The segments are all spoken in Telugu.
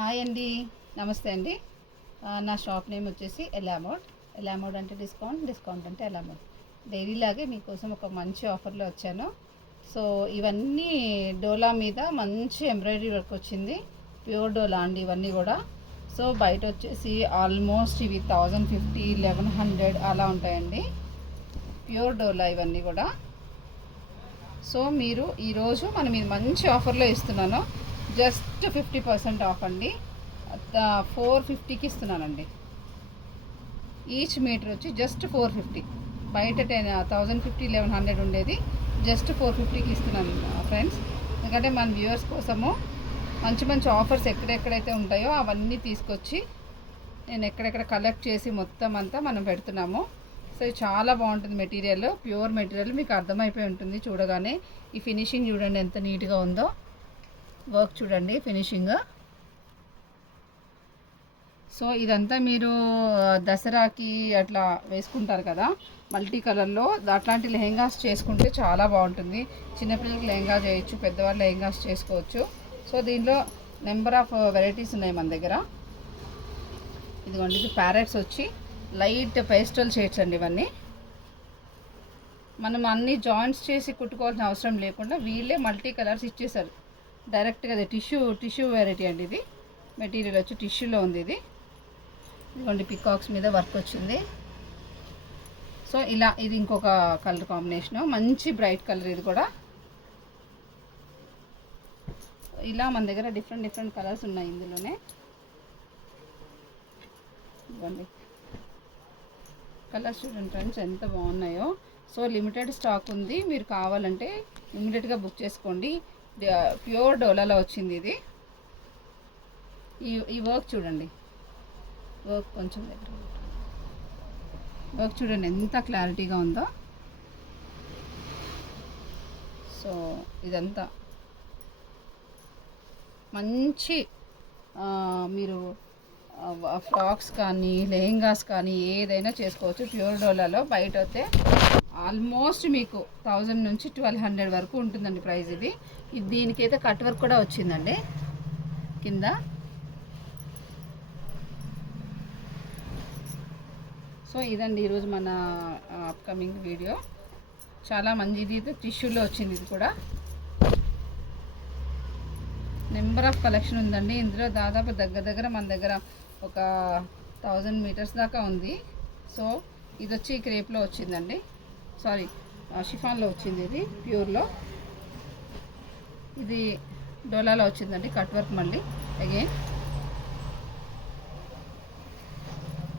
హాయ్ అండి, నమస్తే అండి. నా షాప్ నేమ్ వచ్చేసి ఎలామోడ్. ఎలామోడ్ అంటే డిస్కౌంట్, డిస్కౌంట్ అంటే ఎలామోడ్. డైలీలాగే మీకోసం ఒక మంచి ఆఫర్లో వచ్చాను. సో ఇవన్నీ డోలా మీద మంచి ఎంబ్రాయిడరీ వర్క్ వచ్చింది. ప్యూర్ డోలా అండి ఇవన్నీ కూడా. సో బయట వచ్చేసి ఆల్మోస్ట్ ఇవి 1050, 1100 అలా ఉంటాయండి. ప్యూర్ డోలా ఇవన్నీ కూడా. సో మీరు ఈరోజు మనం ఇది మంచి ఆఫర్లో ఇస్తున్నాను. జస్ట్ 50% ఆఫ్ అండి. 450కి ఇస్తున్నానండి. ఈచ్ మీటర్ వచ్చి జస్ట్ 450. బయట 1050, 1100 ఉండేది. జస్ట్ 450కి ఇస్తున్నాను ఫ్రెండ్స్. ఎందుకంటే మన వ్యూవర్స్ కోసము మంచి మంచి ఆఫర్స్ ఎక్కడెక్కడైతే ఉంటాయో అవన్నీ తీసుకొచ్చి నేను ఎక్కడెక్కడ కలెక్ట్ చేసి మొత్తం అంతా మనం పెడుతున్నాము. సో చాలా బాగుంటుంది మెటీరియల్, ప్యూర్ మెటీరియల్. మీకు అర్థమైపోయి ఉంటుంది చూడగానే. ఈ ఫినిషింగ్ చూడండి ఎంత నీట్గా ఉందో. వర్క్ చూడండి ఫినిషింగ్. సో ఇదంతా మీరు దసరాకి అట్లా వేసుకుంటారు కదా మల్టీ కలర్లో, అట్లాంటి లెహెంగాస్ చేసుకుంటే చాలా బాగుంటుంది. చిన్నపిల్లలకి లెహెంగా చేయొచ్చు, పెద్దవాళ్ళు లెహెంగాస్ చేసుకోవచ్చు. సో దీంట్లో నెంబర్ ఆఫ్ వెరైటీస్ ఉన్నాయి మన దగ్గర. ఇదిగోండి, ఇది ప్యారెట్స్ వచ్చి లైట్ పేస్టల్ షేడ్స్ అండి. ఇవన్నీ మనం అన్ని జాయింట్స్ చేసి కుట్టుకోవాల్సిన అవసరం లేకుండా వీళ్ళే మల్టీ కలర్స్ ఇచ్చేసారు డైరెక్ట్గా. అది టిష్యూ వెరైటీ అండి. ఇది మెటీరియల్ వచ్చి టిష్యూలో ఉంది. ఇది ఇదిగోండి పికాక్స్ మీద వర్క్ వచ్చింది. సో ఇలా ఇది ఇంకొక కలర్ కాంబినేషను, మంచి బ్రైట్ కలర్ ఇది కూడా. ఇలా మన దగ్గర డిఫరెంట్ కలర్స్ ఉన్నాయి ఇందులోనే. ఇవ్వండి కలర్స్ చూడండి ఫ్రెండ్స్ ఎంత బాగున్నాయో. సో లిమిటెడ్ స్టాక్ ఉంది, మీరు కావాలంటే ఇమీడియట్గా బుక్ చేసుకోండి. ప్యూర్ డోలాలో వచ్చింది ఇది. ఈ వర్క్ చూడండి, వర్క్ కొంచెం దగ్గర వర్క్ చూడండి ఎంత క్లారిటీగా ఉందో. సో ఇదంతా మంచి మీరు ఫ్రాక్స్ కానీ లెహెంగాస్ కానీ ఏదైనా చేసుకోవచ్చు ప్యూర్ డోలాలో. బయట అయితే ఆల్మోస్ట్ మీకు 1000 నుంచి 1200 వరకు ఉంటుందండి ప్రైస్. ఇది దీనికైతే కట్ వర్క్ కూడా వచ్చిందండి కింద. సో ఇదండి ఈరోజు మన అప్కమింగ్ వీడియో. చాలా మంచి, ఇది అయితే టిష్యూలో వచ్చింది. ఇది కూడా నెంబర్ ఆఫ్ కలెక్షన్ ఉందండి ఇందులో. దాదాపు దగ్గర మన దగ్గర ఒక 1000 మీటర్స్ దాకా ఉంది. సో ఇది వచ్చి క్రేప్లో వచ్చిందండి, సారీ షిఫాన్లో వచ్చింది. ఇది ప్యూర్లో. ఇది డోలాలో వచ్చిందండి కట్ వర్క్. మళ్ళీ అగైన్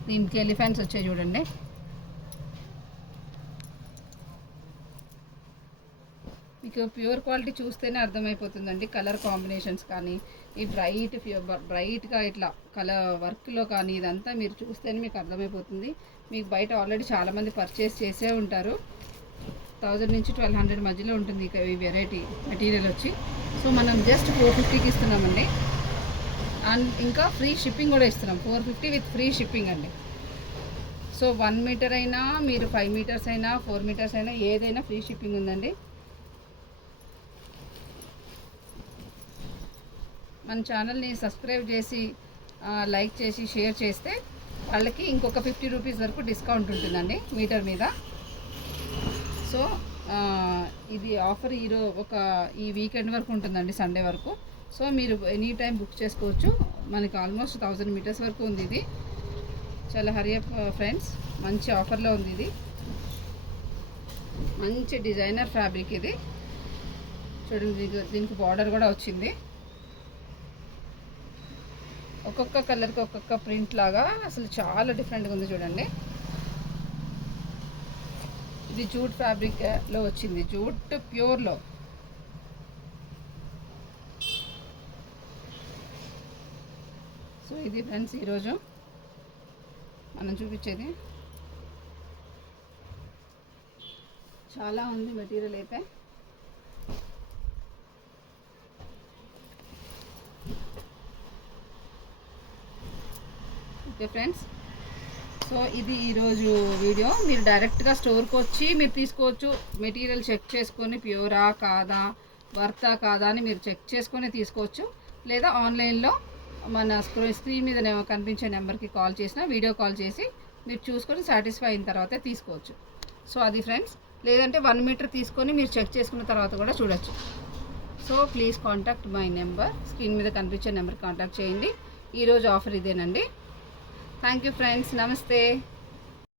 దీనికి ఎలిఫెంట్స్ వచ్చాయి చూడండి. మీకు ప్యూర్ క్వాలిటీ చూస్తేనే అర్థమైపోతుందండి. కలర్ కాంబినేషన్స్ కానీ ఈ బ్రైట్గా ఇట్లా కలర్ వర్క్లో కానీ ఇదంతా మీరు చూస్తేనే మీకు అర్థమైపోతుంది. మీకు బయట ఆల్రెడీ చాలామంది పర్చేస్ చేసే ఉంటారు. 1000 నుంచి 1200 మధ్యలో ఉంటుంది ఈ వెరైటీ మెటీరియల్ వచ్చి. సో మనం జస్ట్ 450కి ఇస్తున్నామండి. అండ్ ఇంకా ఫ్రీ షిప్పింగ్ కూడా ఇస్తున్నాం. 450 విత్ ఫ్రీ షిప్పింగ్ అండి. సో 1 మీటర్ అయినా, మీరు 5 మీటర్స్ అయినా, 4 మీటర్స్ అయినా ఏదైనా ఫ్రీ షిప్పింగ్ ఉందండి. మన ఛానల్ని సబ్స్క్రైబ్ చేసి లైక్ చేసి షేర్ చేస్తే వాళ్ళకి ఇంకొక 50 రూపీస్ వరకు డిస్కౌంట్ ఉంటుందండి మీటర్ మీద. సో ఇది ఆఫర్ ఈ వీకెండ్ వరకు ఉంటుందండి, సండే వరకు. సో మీరు ఎనీ టైం బుక్ చేసుకోవచ్చు. మనకి ఆల్మోస్ట్ 1000 మీటర్స్ వరకు ఉంది. ఇది చాలా హరియప్ ఫ్రెండ్స్, మంచి ఆఫర్లో ఉంది. ఇది మంచి డిజైనర్ ఫ్యాబ్రిక్. ఇది చూడండి, దీనికి బార్డర్ కూడా వచ్చింది. ఒక్కొక్క కలర్కి ఒక్కొక్క ప్రింట్ లాగా అసలు చాలా డిఫరెంట్గా ఉంది చూడండి. ఇది జూట్ ఫ్యాబ్రిక్లో వచ్చింది, జూట్ ప్యూర్లో. సో ఇది ఫ్రెండ్స్ ఈరోజు మనం చూపించేది. చాలా ఉంది మెటీరియల్ అయితే. ఓకే ఫ్రెండ్స్, సో ఇది ఈరోజు వీడియో. మీరు డైరెక్ట్గా స్టోర్కి వచ్చి మీరు తీసుకోవచ్చు. మెటీరియల్ చెక్ చేసుకొని ప్యూరా కాదా, వర్తా కాదా అని మీరు చెక్ చేసుకొని తీసుకోవచ్చు. లేదా ఆన్లైన్లో మన స్క్రీన్ మీద కనిపించే నెంబర్కి కాల్ చేసినా, వీడియో కాల్ చేసి మీరు చూసుకొని సాటిస్ఫై అయిన తర్వాతే తీసుకోవచ్చు. సో అది ఫ్రెండ్స్. లేదంటే 1 మీటర్ తీసుకొని మీరు చెక్ చేసుకున్న తర్వాత కూడా చూడొచ్చు. So please contact my number, screen మీద కనిపించే నెంబర్కి కాంటాక్ట్ చేయండి. ఈరోజు ఆఫర్ ఇదేనండి. థ్యాంక్ యూ ఫ్రెండ్స్, నమస్తే.